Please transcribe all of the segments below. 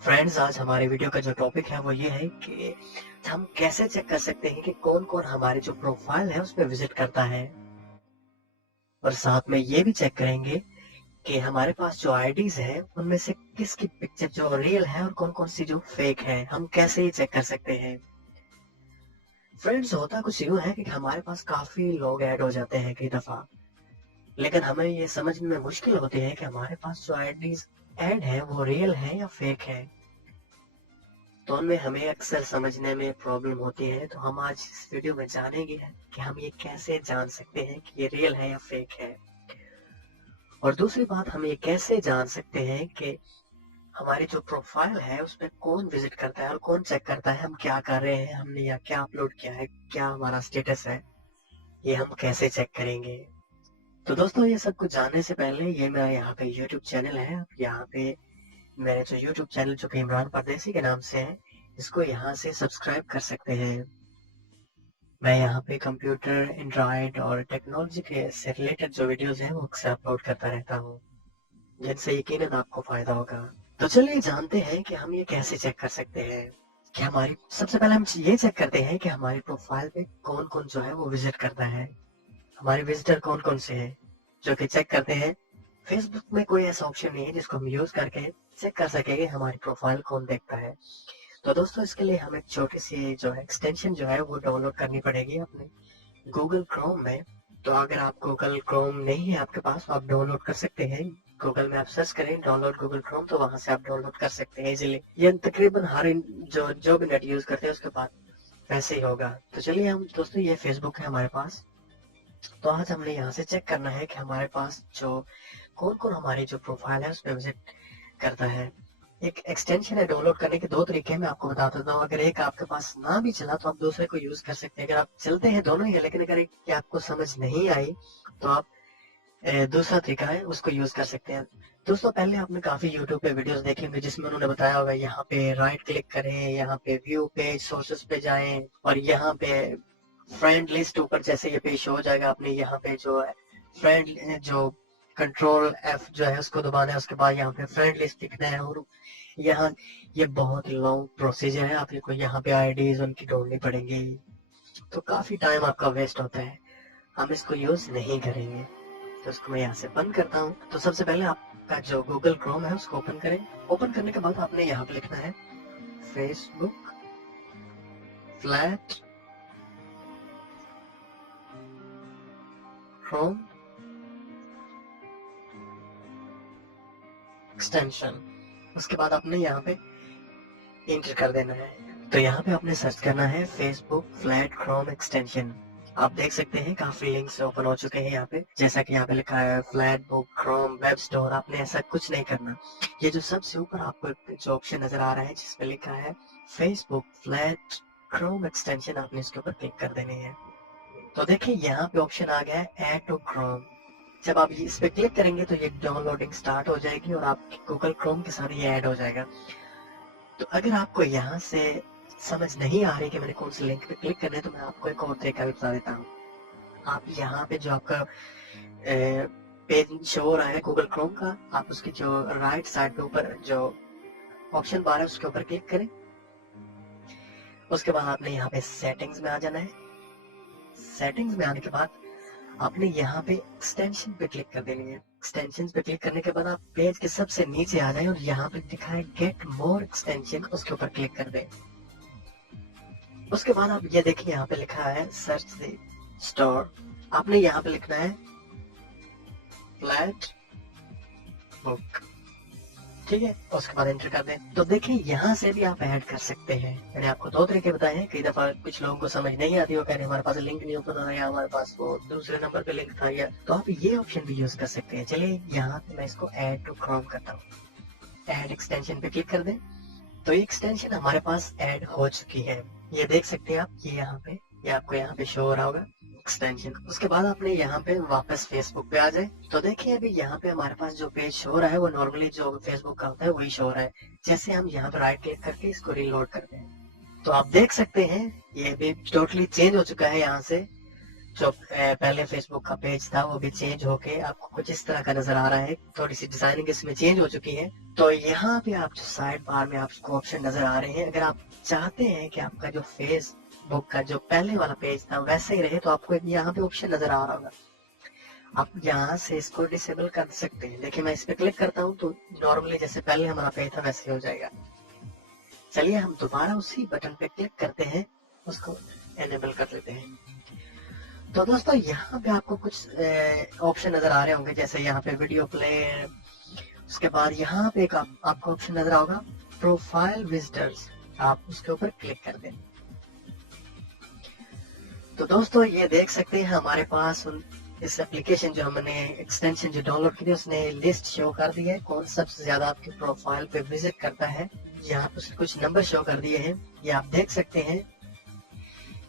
Friends, आज हमारे video का जो टॉपिक है वो ये है कि हम कैसे चेक कर सकते हैं कि कौन कौन हमारी जो प्रोफाइल है उस पर विजिट करता है, और साथ में ये भी चेक करेंगे कि हमारे पास जो आईडीज है उनमें से किसकी पिक्चर जो रियल है और कौन कौन सी जो फेक है, हम कैसे ये चेक कर सकते हैं। फ्रेंड्स, होता कुछ यूं है कि हमारे पास काफी लोग ऐड हो जाते हैं कई दफा, लेकिन हमें ये समझने में मुश्किल होती है कि हमारे पास जो आईडीज ऐड है वो रियल है या फेक है। तो उनमें हमें अक्सर समझने में प्रॉब्लम होती है, तो हम आज इस वीडियो में जानेंगे कि हम ये कैसे जान सकते हैं कि ये रियल है या फेक है। और दूसरी बात, हम ये कैसे जान सकते हैं कि हमारी जो प्रोफाइल है उसमें कौन विजिट करता है और कौन चेक करता है हम क्या कर रहे हैं, हमने या क्या अपलोड किया है, क्या हमारा स्टेटस है, ये हम कैसे चेक करेंगे। तो दोस्तों, ये सब कुछ जानने से पहले, ये मेरा यहाँ पे यूट्यूब चैनल है। आप यहाँ पे मेरे जो यूट्यूब चैनल जो कि इमरान परदेसी के नाम से है, इसको यहाँ से सब्सक्राइब कर सकते हैं। मैं यहाँ पे कंप्यूटर, एंड्रॉयड और टेक्नोलॉजी के से रिलेटेड जो वीडियोस हैं वो अक्सर अपलोड करता रहता हूँ, जिनसे यकीनन आपको फायदा होगा। तो चलिए जानते हैं कि हम ये कैसे चेक कर सकते हैं कि हमारी, सबसे पहले हम ये चेक करते हैं कि हमारी प्रोफाइल पे कौन कौन जो है वो विजिट करता है। हमारे विजिटर कौन कौन से हैं जो कि चेक करते हैं। फेसबुक में कोई ऐसा ऑप्शन नहीं है जिसको हम यूज करके चेक कर सकेंगे हमारी प्रोफाइल कौन देखता है। तो दोस्तों, इसके लिए हमें छोटी सी जो है एक्सटेंशन जो है वो डाउनलोड करनी पड़ेगी अपने गूगल क्रोम में। तो अगर आप गूगल क्रोम नहीं है आपके पास तो आप डाउनलोड कर सकते हैं। गूगल में आप सर्च करें डाउनलोड गूगल क्रोम, तो वहां से आप डाउनलोड कर सकते हैं इजीली। ये तकरीबन हर जो जो भी नेट यूज करते हैं उसके बाद वैसे ही होगा। तो चलिए हम दोस्तों, ये फेसबुक है हमारे पास। तो आज हमने यहाँ से चेक करना है कि हमारे पास जो कौन कौन हमारी जो प्रोफाइल है उस पर विजिट करता है। एक एक्सटेंशन है डाउनलोड करने के दो तरीके मैं आपको बता देता हूँ। अगर एक आपके पास ना भी चला तो आप दूसरे को यूज कर सकते हैं। अगर आप चलते हैं दोनों ही है, लेकिन अगर एक आपको समझ नहीं आई तो आप दूसरा तरीका है उसको यूज कर सकते हैं। दोस्तों, पहले आपने काफी यूट्यूब पे वीडियोस देखे होंगे जिसमें उन्होंने बताया होगा यहाँ पे राइट क्लिक करें, यहाँ पे व्यू पेज सोर्सेस पे जाएं और यहाँ पे फ्रेंड लिस्ट ऊपर जैसे ये पेज शो हो जाएगा। आपने यहाँ पे जो है फ्रेंड जो कंट्रोल F जो है उसको दबाना है, उसके बाद यहाँ पे फ्रेंड लिस्ट लिखना है। और यहाँ ये बहुत लॉन्ग प्रोसीजर है, आपको यहाँ पे आईडीज उनकी ढूंढनी पड़ेंगी, तो काफी टाइम आपका वेस्ट होता है। हम इसको यूज नहीं करेंगे, तो इसको मैं यहाँ से बंद करता हूँ। तो सबसे पहले आपका जो गूगल क्रोम है उसको ओपन करें। ओपन करने के बाद आपने यहाँ पे लिखना है फेसबुक फ्लैट क्रोम एक्सटेंशन। उसके बाद आपने यहाँ पे इंटर कर देना है। तो यहाँ पे आपने सर्च करना है फेसबुक फ्लैट क्रोम एक्सटेंशन। आप देख सकते हैं काफी लिंक्स ओपन हो चुके हैं यहाँ पे, जैसा कि यहाँ पे लिखा है flat book Chrome web store. आपने ऐसा कुछ नहीं करना। ये जो सबसे ऊपर आपको जो ऑप्शन नजर आ रहा है जिसपे लिखा है फेसबुक फ्लैट क्रोम एक्सटेंशन, आपने इसके ऊपर क्लिक कर देनी है। तो देखिए यहाँ पे ऑप्शन आ गया है ऐड टू क्रोम। जब आप इस पे क्लिक करेंगे तो ये डाउनलोडिंग स्टार्ट हो जाएगी और आपके गूगल क्रोम के साथ ये ऐड हो जाएगा। तो अगर आपको यहाँ से समझ नहीं आ रही कि मैंने कौन से लिंक पे क्लिक करना है, तो मैं आपको एक और तरीका भी बता देता हूँ। आप यहाँ पे जो आपका पेज शो हो रहा है गूगल क्रोम का, आप उसकी जो राइट साइड पे ऊपर जो ऑप्शन बार है उसके ऊपर क्लिक करें। उसके बाद आपने यहाँ पे सेटिंग्स में आ जाना है। सेटिंग्स में आने के बाद आपने यहाँ पे एक्सटेंशन पे क्लिक कर देनी है। एक्सटेंशन पे क्लिक करने के बाद आप पेज के सबसे नीचे आ जाए और यहाँ पे दिखा है गेट मोर एक्सटेंशन, उसके ऊपर क्लिक कर दें। उसके बाद आप ये देखिए यहाँ पे लिखा है सर्च द स्टोर। आपने यहाँ पे लिखना है फ्लैट बुक, ठीक है। उसके बाद एंटर कर दें। तो देखिए यहाँ से भी आप ऐड कर सकते हैं। मैंने आपको दो तरीके बताए हैं। कई दफा कुछ लोगों को समझ नहीं आती, वो कह रहे हमारे पास लिंक नहीं ओपन हो रहा है, हमारे पास वो दूसरे नंबर पे लिंक था, या तो आप ये ऑप्शन भी यूज कर सकते हैं। चलिए यहाँ पे मैं इसको ऐड टू क्रोम करता हूँ। ऐड एक्सटेंशन पे क्लिक कर दें। तो ये एक्सटेंशन हमारे पास ऐड हो चुकी है, ये देख सकते हैं आप। ये यहाँ पे, ये आपको यहाँ पे शो हो रहा होगा एक्सटेंशन। उसके बाद आपने यहाँ पे वापस फेसबुक पे आ जाए। तो देखिए अभी यहाँ पे हमारे पास जो पेज शो हो रहा है वो नॉर्मली जो फेसबुक का होता है वही शो हो रहा है। जैसे हम यहाँ पे राइट क्लिक करके इसको रीलोड करते हैं तो आप देख सकते हैं ये भी टोटली चेंज हो चुका है यहाँ से। जो पहले फेसबुक का पेज था वो भी चेंज होके आपको कुछ इस तरह का नजर आ रहा है। थोड़ी सी डिजाइनिंग इसमें चेंज हो चुकी है। तो यहाँ पे आप जो साइड बार में आपको ऑप्शन नजर आ रहे हैं, अगर आप चाहते हैं कि आपका जो फेसबुक का जो पहले वाला पेज था वैसे ही रहे तो आपको यहाँ पे ऑप्शन नजर आ रहा होगा। आप यहाँ से इसको डिसेबल कर सकते हैं। देखिए मैं इस पे क्लिक करता हूँ तो नॉर्मली जैसे पहले हमारा पेज था वैसे ही हो जाएगा। चलिए हम दोबारा उसी बटन पे क्लिक करते हैं, उसको एनेबल कर लेते हैं। तो दोस्तों यहाँ पे आपको कुछ ऑप्शन नजर आ रहे होंगे, जैसे यहाँ पे वीडियो प्लेयर, उसके बाद यहाँ पे एक आपको ऑप्शन नजर आओगा प्रोफाइल विजिटर्स, आप उसके ऊपर क्लिक कर दें। तो दोस्तों ये देख सकते हैं हमारे पास इस एप्लीकेशन जो हमने एक्सटेंशन जो डाउनलोड की थी उसने लिस्ट शो कर दी है कौन सबसे ज्यादा आपकी प्रोफाइल पे विजिट करता है। यहाँ पे कुछ नंबर शो कर दिए हैं, ये आप देख सकते हैं।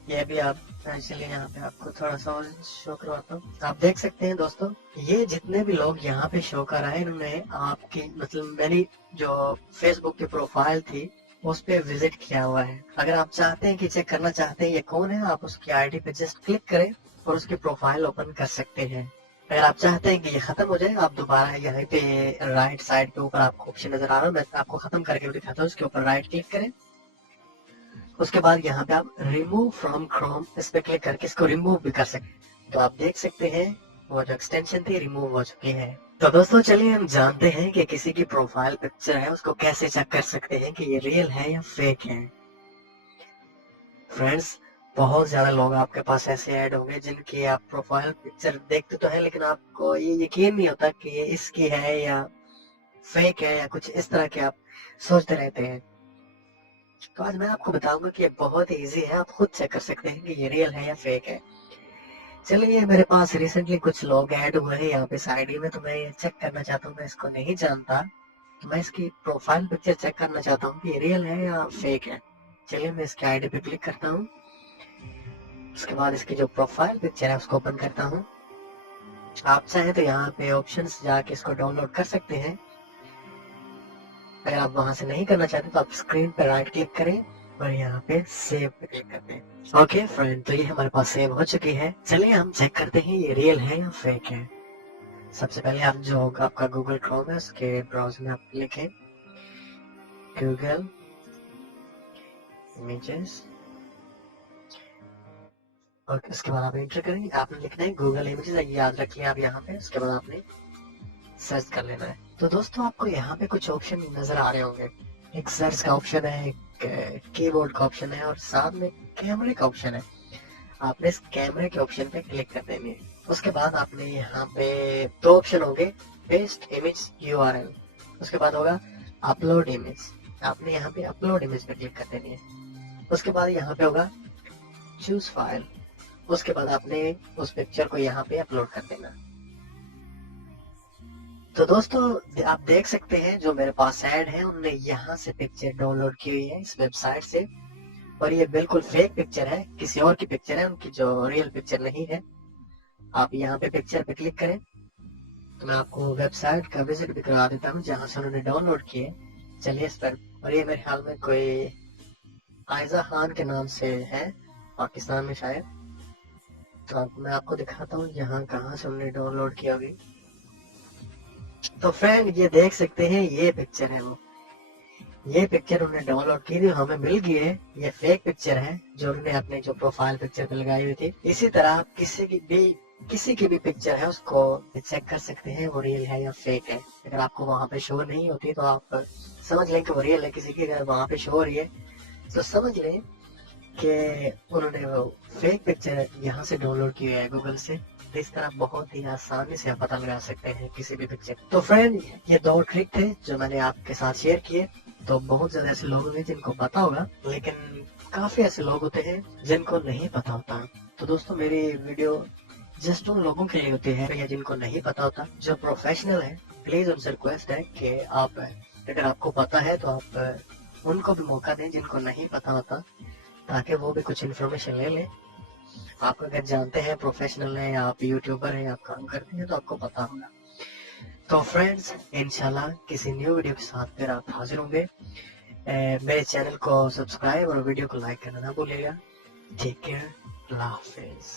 ये भी आप चलिए यहाँ पे आपको थोड़ा सा और शो करवाता हूँ। आप देख सकते हैं दोस्तों, ये जितने भी लोग यहाँ पे शो कर रहे हैं इन्होंने आपकी मतलब मेरी जो फेसबुक की प्रोफाइल थी उस पे विजिट किया हुआ है। अगर आप चाहते हैं कि चेक करना चाहते हैं ये कौन है, आप उसकी आईडी पे जस्ट क्लिक करें और उसकी प्रोफाइल ओपन कर सकते हैं। अगर आप चाहते हैं कि ये खत्म हो जाए, आप दोबारा यहाँ पे राइट साइड के ऊपर आपको ऑप्शन नजर आ रहा है, मैं आपको खत्म करके दिखाता हूँ। उसके ऊपर राइट क्लिक करें, उसके बाद यहाँ पे आप रिमूव फ्रॉम क्रोम इस पे क्लिक करके इसको रिमूव भी कर सकते। तो आप देख सकते हैं वो जो एक्सटेंशन थी रिमूव हो चुकी है। तो दोस्तों चलिए हम जानते हैं कि किसी की प्रोफाइल पिक्चर है उसको कैसे चेक कर सकते हैं कि ये रियल है या फेक है। फ्रेंड्स बहुत ज्यादा लोग आपके पास ऐसे ऐड होंगे जिनकी आप प्रोफाइल पिक्चर देखते तो है लेकिन आपको ये यकीन नहीं होता कि ये इसकी है या फेक है या कुछ इस तरह के आप सोचते रहते हैं। तो आज मैं आपको बताऊंगा कि ये बहुत इजी है, आप खुद चेक कर सकते हैं कि ये रियल है या फेक है। चलिए मेरे पास रिसेंटली कुछ लोग ऐड हुए हैं यहाँ पे इस आईडी में, तो मैं ये चेक करना चाहता हूँ। मैं इसको नहीं जानता तो मैं इसकी प्रोफाइल पिक्चर चेक करना चाहता हूँ कि ये रियल है या फेक है। चलिए मैं इसके आईडी पे क्लिक करता हूँ, उसके बाद इसकी जो प्रोफाइल पिक्चर है उसको ओपन करता हूँ। आप चाहें तो यहाँ पे ऑप्शंस जाके इसको डाउनलोड कर सकते हैं। अगर आप वहां से नहीं करना चाहते तो आप स्क्रीन पर राइट क्लिक करें और यहाँ पे सेव पे क्लिक करते हैं। ओके फ्रेंड, तो ये हमारे पास सेव हो चुकी है। चलिए हम चेक करते हैं ये रियल है या फेक है। सबसे पहले आप जो आपका गूगल क्रोम है उसके ब्राउजर में आप लिखें गूगल इमेजेस और उसके बाद आप एंटर करेंगे। आपने लिखना है गूगल इमेजेस, याद रखिए आप यहाँ पे। उसके बाद आपने सर्च कर लेना है। तो दोस्तों आपको यहाँ पे कुछ ऑप्शन नजर आ रहे होंगे, एक सर्च का ऑप्शन है, एक कीबोर्ड का ऑप्शन है और साथ में कैमरे का ऑप्शन है। आपने इस कैमरे के ऑप्शन पे क्लिक कर देनी है। उसके बाद आपने यहाँ पे दो ऑप्शन होंगे, पेस्ट इमेज यूआरएल, उसके बाद होगा अपलोड इमेज। आपने यहाँ पे अपलोड इमेज पे क्लिक कर देनी है। उसके बाद यहाँ पे होगा चूज फाइल, उसके बाद आपने उस पिक्चर को यहाँ पे अपलोड कर देना। तो दोस्तों आप देख सकते हैं जो मेरे पास ऐड है उन्होंने यहाँ से पिक्चर डाउनलोड की हुई है इस वेबसाइट से, और ये बिल्कुल फेक पिक्चर है, किसी और की पिक्चर है, उनकी जो रियल पिक्चर नहीं है। आप यहाँ पे पिक्चर पे क्लिक करें तो मैं आपको वेबसाइट का विजिट भी करवा देता हूँ जहाँ से उन्होंने डाउनलोड किए। चलिए इस पर, और ये मेरे ख्याल में कोई आयजा खान के नाम से है, पाकिस्तान में शायद। तो मैं आपको दिखाता हूँ यहाँ कहाँ से उन्होंने डाउनलोड किया होगी। तो फ्रेंड ये देख सकते हैं ये पिक्चर है, वो ये पिक्चर उन्होंने डाउनलोड की थी, हमें मिल गई है। ये फेक पिक्चर है जो उन्होंने अपने जो प्रोफाइल पिक्चर पे लगाई हुई थी। इसी तरह किसी की भी पिक्चर है उसको चेक कर सकते हैं वो रियल है या फेक है। अगर आपको वहां पे शो नहीं होती तो आप समझ लें कि वो रियल है। किसी की अगर वहां पे शो हो रही है तो समझ लें कि उन्होंने वो फेक पिक्चर यहाँ से डाउनलोड की है गूगल से। इस तरह बहुत ही आसानी से आप पता लगा सकते हैं किसी भी पिक्चर। तो फ्रेंड ये दो ट्रिक थे जो मैंने आपके साथ शेयर किए। तो बहुत ज्यादा ऐसे लोग हैं जिनको पता होगा, लेकिन काफी ऐसे लोग होते हैं जिनको नहीं पता होता। तो दोस्तों मेरी वीडियो जस्ट उन लोगों के लिए होती है या जिनको नहीं पता होता, जो प्रोफेशनल है। प्लीज उनसे रिक्वेस्ट है कि आप अगर आपको पता है तो आप उनको भी मौका दें जिनको नहीं पता होता, ताकि वो भी कुछ इन्फॉर्मेशन ले लें। आप अगर जानते हैं प्रोफेशनल है या आप यूट्यूबर हैं, आप काम करते हैं, तो आपको पता होगा। तो फ्रेंड्स इंशाल्लाह किसी न्यू वीडियो के साथ फिर आप हाजिर होंगे। मेरे चैनल को सब्सक्राइब और वीडियो को लाइक करना ना भूलिएगा। टेक केयर, अल्लाह हाफिज।